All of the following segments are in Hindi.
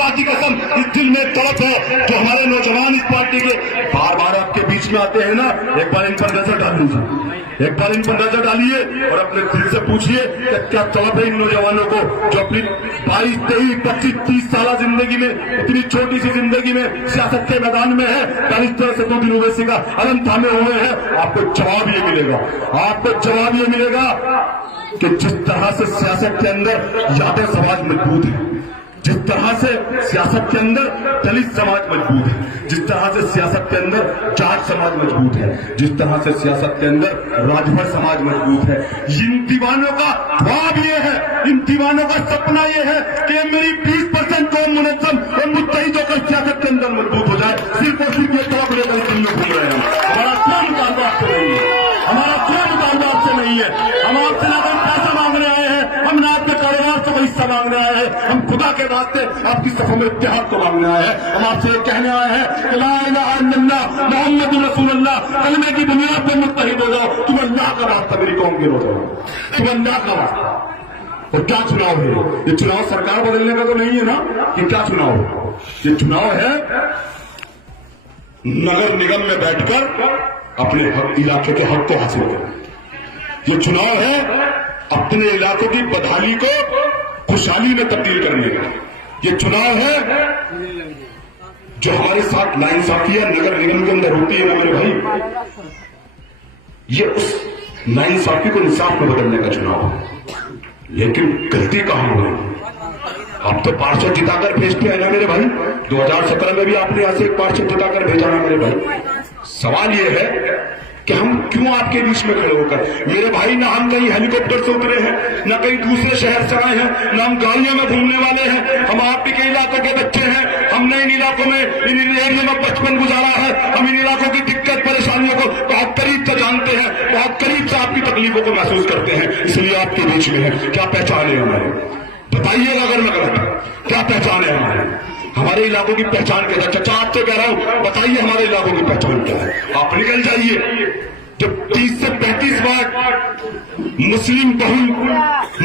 खुदा की कसम इस दिल में तड़प है जो हमारे नौजवान इस पार्टी के बार बार आपके बीच में आते हैं ना, एक बार इन पर नजर डाल लीजिए, एक बार इन पर नजर डालिए और अपने दिल से पूछिए कि क्या तड़प है इन नौजवानों को जो अपनी 22, 23, 25, 30 साल जिंदगी में, इतनी छोटी सी जिंदगी में सियासत के मैदान में है, इस तरह से 2 दिन ओवैसी का अलम थामे हुए हैं। आपको जवाब ये मिलेगा, आपको जवाब ये मिलेगा कि जिस तरह से सियासत के अंदर यादव समाज मजबूत है, जिस तरह से सियासत के अंदर दलित समाज मजबूत है, जिस तरह से सियासत के अंदर जाट समाज मजबूत है, जिस तरह से सियासत के अंदर राजभर समाज मजबूत है, इन दीवानों का ख्वाब ये है, इन दीवानों का सपना ये है कि मेरी 20% कौम मुनज़्ज़म और मुत्तहिद होकर सियासत के अंदर मजबूत हो जाए। सिर्फ और सिर्फ ये तड़प लेकर दिल में घूम रहे हैं। हमारा कोई मुकाबला आपसे नहीं है, हमारा कोई मुकाबला आपसे नहीं है। हम आपसे ना कोई पैसा मांगने आए हैं, हम ना आपके कारोबार से कोई हिस्सा मांगने आए हैं, हम खुदा के वास्ते आपकी सफों में इत्तेहाद को मांगने आए हैं। हम आपसे ये कहने आए हैं कि ला इलाहा इल्लल्लाह मुहम्मदुर रसूलुल्लाह कलमे की बुनियाद पर मुत्तहिद हो जाओ। तुम अल्लाह का वास्ता मेरी कौम के हो जाओ, तुम अल्लाह का वास्ता। और क्या चुनाव है ये? चुनाव सरकार बदलने का तो नहीं है ना, ये क्या चुनाव है? ये चुनाव है नगर निगम में बैठकर अपने इलाके के हक को हासिल करना। ये चुनाव है अपने इलाकों की बदहाली को खुशहाली में तब्दील करने का। ये चुनाव है जो हमारे साथ नाइंसाफी है नगर निगम के अंदर होती है ना मेरे भाई, ये उस नाइंसाफी को इंसाफ में बदलने का चुनाव है। लेकिन गलती कहां हो गई? आप तो पार्षद जिताकर भेजते हैं ना मेरे भाई, 2017 में भी आपने यहां से एक पार्षद जिताकर भेजा ना मेरे भाई। सवाल यह है कि हम क्यों आपके बीच में खड़े होकर, मेरे भाई ना हम कहीं हेलीकॉप्टर से उतरे हैं, ना कहीं दूसरे शहर से आए हैं, ना हम गाड़ियों में घूमने वाले हैं, हम आप के इलाकों के बच्चे हैं। हमने इन इलाकों में इन एरिया में बचपन गुजारा है, हम इन इलाकों की दिक्कत परेशानियों को बहुत करीब से जानते हैं, बहुत करीब से आपकी तकलीफों को महसूस करते हैं, इसलिए आपके बीच में है। क्या पहचान है हमारी? बताइएगा अगर मैं गलत, क्या पहचान है हमारे इलाकों की पहचान क्या है? चाचा आपसे कह रहा हूं, बताइए हमारे इलाकों की पहचान क्या है? आप निकल जाइए। जब 30 से 35 वार्ड मुस्लिम बहुल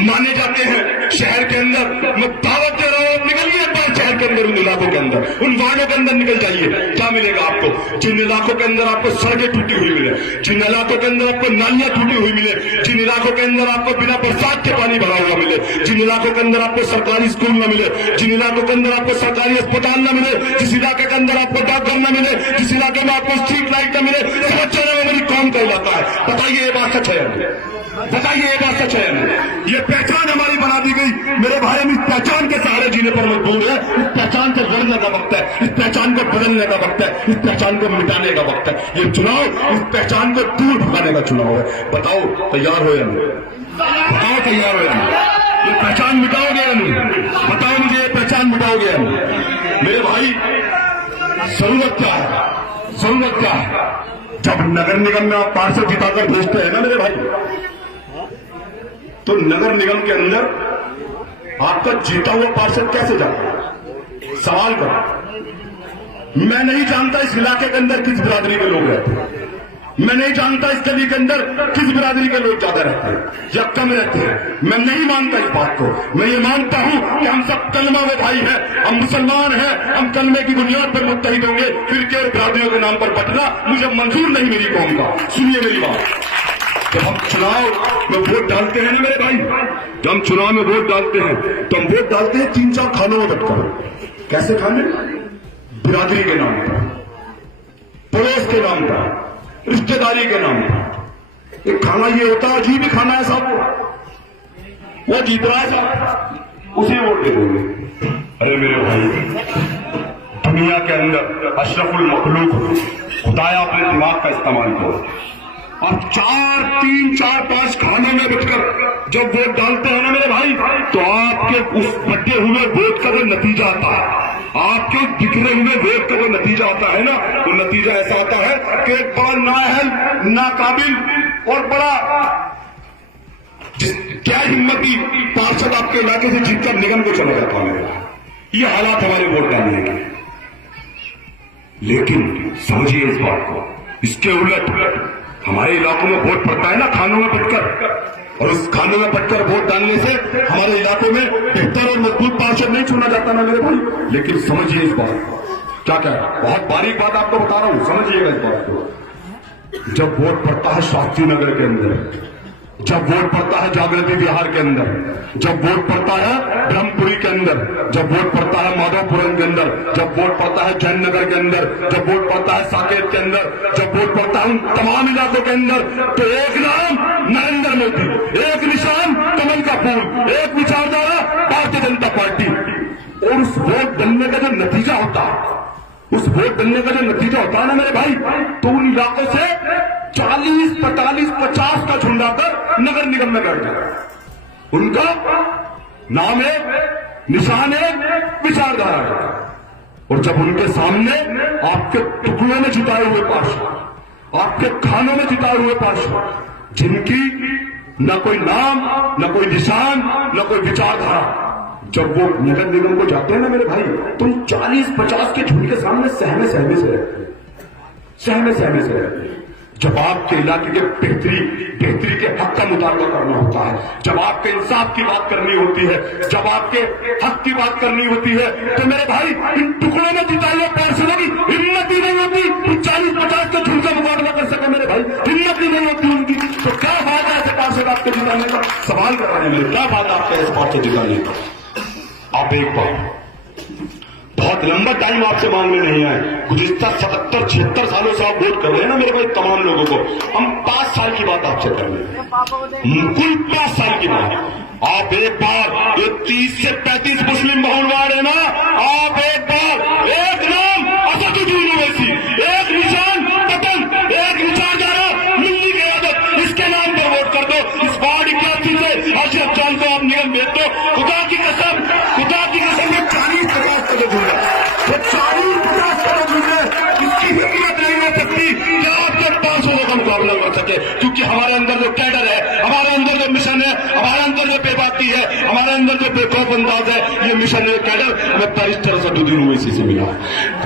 माने जाते हैं शहर के अंदर, मैं दावत दे रहा हूं, निकलिए शहर के अंदर, उन इलाकों के अंदर, उन वार्डों के अंदर निकल जाइए। क्या मिलेगा आपको? जिन इलाकों के अंदर आपको सड़कें टूटी हुई मिले, जिन इलाकों के अंदर आपको नालियां टूटी हुई मिले, जिन इलाकों के अंदर आपको बिना बरसात के पानी भरा हुआ मिले, जिन इलाकों के अंदर आपको सरकारी स्कूल न मिले, जिन इलाकों के अंदर आपको सरकारी अस्पताल न मिले, जिस इलाके के अंदर आपको डाकघर न मिले, जिस इलाके में आपको स्ट्रीट लाइट न मिले, समझ रहे मेरी कौम का इलाका है। बताइए ये बात सच है? बताइए ये बात सच है? ये पहचान हमारी बना दी गई मेरे भाई, हम इस पहचान के सहारे जीने पर मजबूर है। इस पहचान से लड़ने का वक्त है, इस पहचान को बदलने का वक्त है, इस पहचान को मिटाने का वक्त है। ये चुनाव इस पहचान को दूर भगाने का चुनाव है। बताओ तैयार हो या नहीं? बताओ तैयार हो या नहीं? ये पहचान मिटाओगे या नहीं? बताओ मुझे, ये पहचान मिटाओगे या नहीं? मेरे भाई जरूरत क्या है? जरूरत क्या है? जब नगर निगम में आप पार्षद जिताकर भेजते हैं ना मेरे भाई, तो नगर निगम के अंदर आपका जीता हुआ पार्षद कैसे जाता है? सवाल करो। मैं नहीं जानता इस इलाके के अंदर किस बिरादरी के लोग रहते हैं, मैं नहीं जानता इस गली के अंदर किस बिरादरी के लोग ज्यादा रहते हैं या कम रहते हैं। मैं नहीं मानता इस बात को। मैं ये मानता हूं कि हम सब कलमा में भाई हैं, हम मुसलमान हैं, हम कलमे की बुनियाद पर मुत्तहिद होंगे। फिरके और बिरादरियों के नाम पर बटना मुझे मंजूर नहीं मेरी कौम का। सुनिए मेरी बात, जब हम चुनाव में वोट डालते हैं ना मेरे भाई, जब हम चुनाव में वोट डालते हैं तो हम वोट डालते हैं 3-4 खानों में बैठकर। कैसे खाने? बिरादरी के नाम पर, पड़ोस के नाम पर, रिश्तेदारी के नाम पर। एक खाना ये होता है, अजीब ही खाना है साहब, वो जीत रहा है साहब, उसे वोट दे दोगे। अरे मेरे भाई, दुनिया के अंदर अशरफुल मखलूक खुदाया अपने दिमाग का इस्तेमाल करो। आप 3-4-5 खानों में बैठकर जब वोट डालते हैं ना मेरे भाई, तो आपके उस बटे हुए वोट का जो नतीजा आता है, आपके बिखरे हुए वोट का जो नतीजा आता है ना, वो नतीजा ऐसा आता है कि एक बड़ा नाअहल, नाकाबिल और बड़ा क्या हिम्मती पार्षद आपके इलाके से जीतकर निगम को चला जाता है। ये हालात हमारे वोट डालने के। लेकिन समझिए इस बात को, इसके उलट हमारे इलाकों में वोट पड़ता है ना खानों में बैठकर, और उस खाने में पटकर वोट डालने से हमारे इलाकों में बेहतर और मजबूत पार्षद नहीं चुना जाता ना मेरे भाई। लेकिन समझिए इस बात को, क्या क्या है, बहुत बारीक बात आपको बता रहा हूं, समझिएगा इस बात को। जब वोट पड़ता है शास्त्री नगर के अंदर, जब वोट पड़ता है जागृति विहार के अंदर, जब वोट पड़ता है ब्रह्मपुरी के अंदर, जब वोट पड़ता है माधवपुरम के अंदर, जब वोट पड़ता है जैन नगर के अंदर, जब वोट पड़ता है साकेत के अंदर, जब वोट पड़ता है उन तमाम इलाकों के अंदर, तो एक नाम नरेंद्र मोदी, एक निशान कमल का फूल, एक विचारधारा भारतीय जनता पार्टी। और उस वोट डलने का जो नतीजा होता है, उस वोट डलने का जो नतीजा होता है ना मेरे भाई, तो उन इलाकों से 40, 45, 50 का झुंडा कर नगर निगम में बैठ जाए। उनका नाम है, निशान है, विचारधारा है। और जब उनके सामने आपके टुकड़ों में जिताए हुए पार्षद, आपके खानों में जिताए हुए पार्षद, जिनकी न कोई नाम, न कोई निशान, न कोई विचारधारा, जब वो नगर निगम को जाते हैं ना मेरे भाई, तुम 40-50 के झुंड के सामने सहमे सहमे से रहते। जब आपके इलाके के बेहतरी के हक का मुतालबा करना होता है, जब आपके इंसाफ की बात करनी होती है, जब आपके हक की बात करनी होती है, तो मेरे भाई इन टुकड़ों में जिताए हुए पार्षदों की हिम्मत ही नहीं होती 40-50 के झुंड का मुकाबला कर सके मेरे भाई, हिम्मत ही नहीं होती उनकी। तो क्या बात है ऐसे पार्षद आपके जिताने का? सवाल कर रहे हैं मेरे, क्या बात है आपके ऐसे पार्षद जिताने का? आप एक बार बहुत लंबा टाइम आपसे मांगने नहीं आए, गुज़िश्ता 77-76 सालों से आप वोट कर रहे हैं ना मेरे भाई तमाम लोगों को। हम 5 साल की बात आपसे कर रहे हैं, कुल 5 साल की बात। आप एक बार ये 30 से 35 मुस्लिम बहुलवाड़ है ना, आप एक बार एक नाम असदुद्दीन ओवैसी, एक निशान पतन, एक विचारधारा मिल्ली की आदत, इसके नाम पर वोट कर दो। इस वार्ड 81 से अशरफ जान को आप निगम भेज दो। खुदा की कसम ये 40-50 करोड़ दूंगा, ये 40-50 करोड़ दूंगा। इसकी हिम्मत नहीं हो सकती कि आपके 500 का मुकाबला कर सके, क्योंकि हमारे अंदर जो कैडर है, हमारे अंदर जो मिशन है, हमारे अंदर जो बेबाकी है, हमारे अंदर जो बेखौफ अंदाज है, ये मिशन है कैडर हमें बैरिस्टर असदुद्दीन ओवैसी से मिला।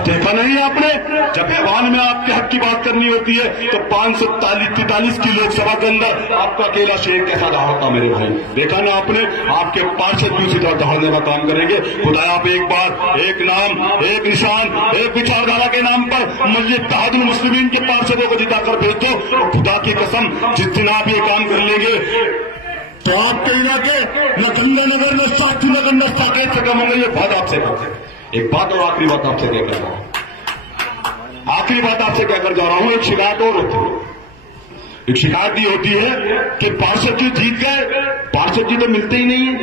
देखा नहीं आपने, जब ऐवान में आपके हक की बात करनी होती है तो 543 की लोकसभा के अंदर आपका अकेला शेर कैसा दहाड़ता मेरे भाई, देखा ना आपने। आपके पार्षद भी उसी तरह दहाड़ने का काम करेंगे। खुदा आप एक बार एक नाम, एक निशान, एक विचारधारा के नाम पर मस्जिद इत्तेहादुल मुस्लिमीन के पार्षदों को जिताकर भेज दो। और खुदा की कसम जिस दिन आप ये काम कर लेंगे तो आपके इलाके न गंगानगर, न साक्षी नगर, न साकेत से कम होंगे। ये बात आपसे करते हैं। एक बात और आखिरी बात आपसे क्या कर रहा हूं, आखिरी बात आपसे क्या कर जा रहा हूं। एक शिकायत और होती है, एक शिकायत ये होती है कि पार्षद जी जीत गए, पार्षद जी तो मिलते ही नहीं है,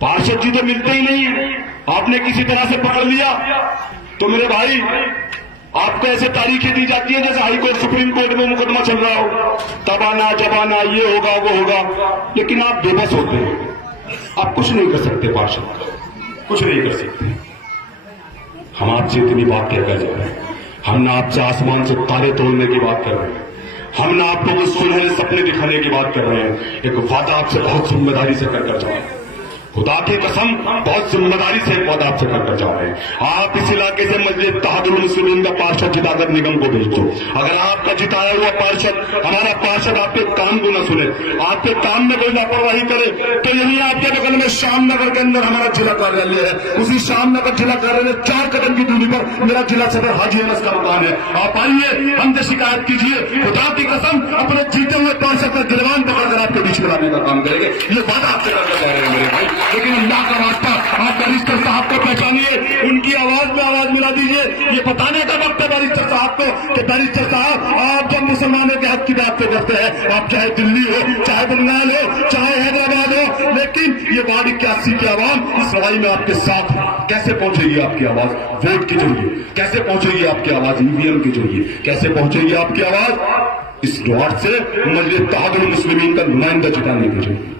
पार्षद जी तो मिलते ही नहीं है। आपने किसी तरह से पकड़ लिया तो मेरे भाई आपको ऐसे तारीखें दी जाती है जैसे हाई कोर्ट, सुप्रीम कोर्ट में मुकदमा चल रहा हो, तब आना जब आना, ये होगा वो होगा, लेकिन आप बेबस होते हैं, आप कुछ नहीं कर सकते, पार्षद कुछ नहीं कर सकते। हम आपसे इतनी बात कह कर जा रहे हैं, हम ना आपसे आसमान से तारे तोड़ने की बात कर रहे हैं, हम ना आपको कुछ सुनहरे सपने दिखाने की बात कर रहे हैं। एक वादा आपसे बहुत जिम्मेदारी से कर जा रहे हैं, खुदा की कसम बहुत जिम्मेदारी से एक वादा आपसे कर जा रहे हैं। आप इस इलाके से मस्जिद इत्तेहादुल मुस्लिमीन का पार्षद जिताकर निगम को भेज दो। अगर आपका जिताया हुआ पार्षद, हमारा पार्षद आपके काम को न सुने, आपके काम में कोई लापरवाही करे, तो यही आपके बगल में श्यामनगर के अंदर हमारा जिला कार्यालय है। उसी श्यामनगर जिला कार्यालय 4 कदम की दूरी पर मेरा जिला सदर हाजी अनस का मकान है। आप आइए, हमसे शिकायत कीजिए, खुदा की कसम अपने जीते हुए पार्षद का गिरबान पकड़कर आपके बीच में लाने का काम करेंगे। ये वादा आपसे करके जा रहे हैं मेरे भाई। लेकिन अल्लाह का वास्ता आप बैरिस्टर साहब को पहचानिए, उनकी आवाज में आवाज मिला दीजिए। ये बताने का वक्त है बैरिस्टर साहब को कि बैरिस्टर साहब आप जब मुसलमानों के हक की बात करते हैं, आप चाहे दिल्ली हो, चाहे बंगाल हो, चाहे हैदराबाद हो, लेकिन ये वार्ड 81 की आवाम इस लड़ाई में आपके साथ है। कैसे पहुंचेगी आपकी आवाज वोट के जरिए, कैसे पहुंचेगी आपकी आवाज ईवीएम के जरिए, कैसे पहुंचेगी आपकी आवाज इस वार्ड से मस्जिद इत्तेहादुल मुस्लिमीन का नुमाइंदा जिताने के जरिए।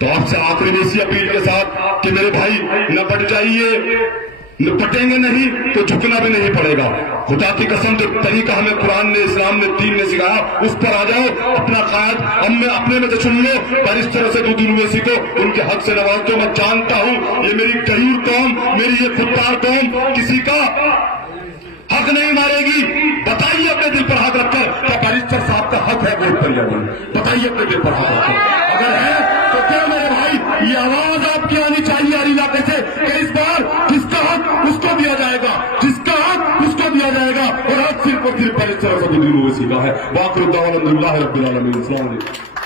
तो आपसे आखिरी में इसी अपील के साथ कि मेरे भाई न बढ़ जाइए, न पटेंगे नहीं तो झुकना भी नहीं पड़ेगा। खुदा की कसम जो तरीका हमें कुरान ने, इस्लाम ने, दीन ने सिखाया उस पर आ जाओ, अपना कायद अपने में से चुन लो। बैरिस्टर असदुद्दीन ओवैसी को उनके हक से नवाज दो। मैं जानता हूं ये मेरी गरीब कौम, मेरी ये खुददार कौम किसी का हक नहीं मारेगी। बताइए अपने दिल पर हाथ रखकर क्या बैरिस्टर साहब का हक है वोट पर या नहीं? बताइए अपने दिल पर हक है। अगर है तो क्या मेरे भाई ये आवाज आपकी आनी चाहिए हर इलाके से कि इस बार जिसका हक उसको दिया जाएगा, जिसका हक उसको दिया जाएगा। और आज सिर्फ और सिर्फ बैरिस्टर असदुद्दीन ओवैसी का है। वाक़िअत दावा अल्हम्दुलिल्लाह रब्बिल आलमीन। अस्सलाम वालेकुम।